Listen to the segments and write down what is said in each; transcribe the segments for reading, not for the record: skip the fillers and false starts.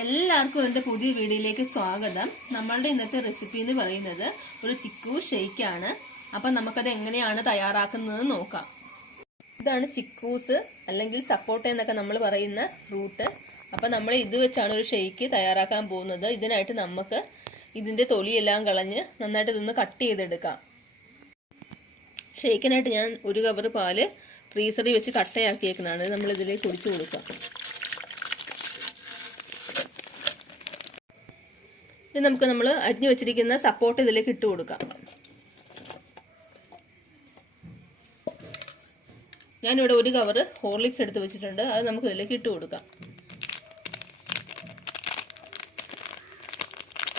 എല്ലാവർക്കും എൻ്റെ പുതിയ വീഡിയോയിലേക്ക് സ്വാഗതം. നമ്മളുടെ ഇന്നത്തെ റെസിപ്പി എന്ന് പറയുന്നത് ഒരു ചിക്കു ഷെയ്ക്ക് ആണ്. അപ്പം നമുക്കത് എങ്ങനെയാണ് തയ്യാറാക്കുന്നത് നോക്കാം. ഇതാണ് ചിക്കൂസ് അല്ലെങ്കിൽ സപ്പോട്ട എന്നൊക്കെ നമ്മൾ പറയുന്ന ഫ്രൂട്ട്. അപ്പം നമ്മൾ ഇത് വെച്ചാണ് ഒരു ഷെയ്ക്ക് തയ്യാറാക്കാൻ പോകുന്നത്. ഇതിനായിട്ട് നമുക്ക് ഇതിൻ്റെ തൊലിയെല്ലാം കളഞ്ഞ് നന്നായിട്ട് ഇതൊന്ന് കട്ട് ചെയ്തെടുക്കാം. ഷെയ്ക്കിനായിട്ട് ഞാൻ ഒരു കവർ പാല് ഫ്രീസറിൽ വെച്ച് കട്ടയാക്കിയേക്കുന്നതാണ്. നമ്മൾ ഇതിലേക്ക് ഒഴിച്ചു കൊടുക്കാം. ഇത് നമുക്ക് നമ്മൾ അരിഞ്ഞു വെച്ചിരിക്കുന്ന സപ്പോട്ട ഇതിലേക്ക് ഇട്ട് കൊടുക്കാം. ഞാനിവിടെ ഒരു കവർ ഹോർലിക്സ് എടുത്ത് വെച്ചിട്ടുണ്ട്. അത് നമുക്ക് ഇതിലേക്ക് ഇട്ട് കൊടുക്കാം.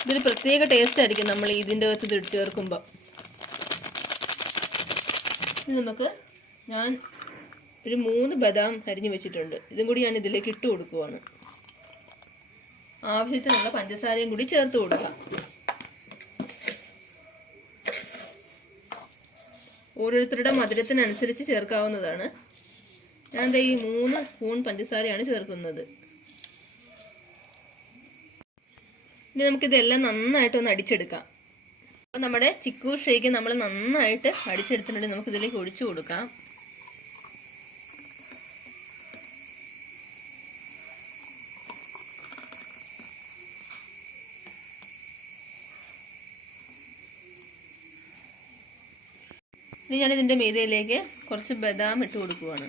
ഇതൊരു പ്രത്യേക ടേസ്റ്റ് ആയിരിക്കും നമ്മൾ ഇതിൻ്റെ അകത്ത് ഇത് ചേർക്കുമ്പോൾ. ഇത് നമുക്ക് ഞാൻ ഒരു 3 ബദാം അരിഞ്ഞു വെച്ചിട്ടുണ്ട്. ഇതും കൂടി ഞാൻ ഇതിലേക്ക് ഇട്ട് കൊടുക്കുവാണ്. ആവശ്യത്തിനുള്ള പഞ്ചസാരയും കൂടി ചേർത്ത് കൊടുക്കാം. ഓരോരുത്തരുടെ മധുരത്തിനനുസരിച്ച് ചേർക്കാവുന്നതാണ്. ഞാൻ ഈ 3 സ്പൂൺ പഞ്ചസാരയാണ് ചേർക്കുന്നത്. ഇനി നമുക്കിതെല്ലാം നന്നായിട്ടൊന്ന് അടിച്ചെടുക്കാം. അപ്പം നമ്മുടെ ചിക്കു ഷേക്ക് നമ്മൾ നന്നായിട്ട് അടിച്ചെടുത്തിട്ടുണ്ട്. നമുക്കിതിലേക്ക് ഒഴിച്ചു കൊടുക്കാം. ഇനി ഞാനിതിൻ്റെ മീതയിലേക്ക് കുറച്ച് ബദാം ഇട്ട് കൊടുക്കുവാണ്.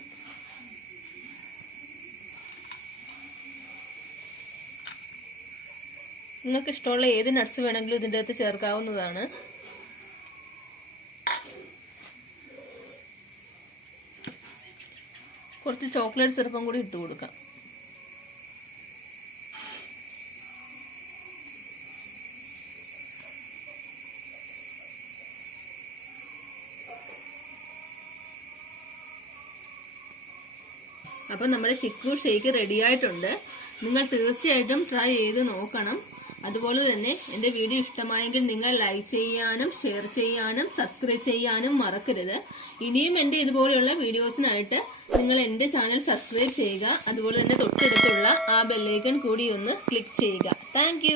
നിങ്ങൾക്ക് ഇഷ്ടമുള്ള ഏത് നട്ട്സ് വേണമെങ്കിലും ഇതിൻ്റെ അകത്ത് ചേർക്കാവുന്നതാണ്. കുറച്ച് ചോക്ലേറ്റ് സിറപ്പും കൂടി ഇട്ട് കൊടുക്കാം. അപ്പം നമ്മുടെ ചിക്കു ഷേക്ക് റെഡി ആയിട്ടുണ്ട്. നിങ്ങൾ തീർച്ചയായിട്ടും ട്രൈ ചെയ്ത് നോക്കണം. അതുപോലെ തന്നെ എൻ്റെ വീഡിയോ ഇഷ്ടമായെങ്കിൽ നിങ്ങൾ ലൈക്ക് ചെയ്യാനും ഷെയർ ചെയ്യാനും സബ്സ്ക്രൈബ് ചെയ്യാനും മറക്കരുത്. ഇനിയും എൻ്റെ ഇതുപോലെയുള്ള വീഡിയോസിനായിട്ട് നിങ്ങൾ എൻ്റെ ചാനൽ സബ്സ്ക്രൈബ് ചെയ്യുക. അതുപോലെ തന്നെ തൊട്ടടുത്തുള്ള ആ ബെല്ലൈക്കൺ കൂടി ഒന്ന് ക്ലിക്ക് ചെയ്യുക. താങ്ക്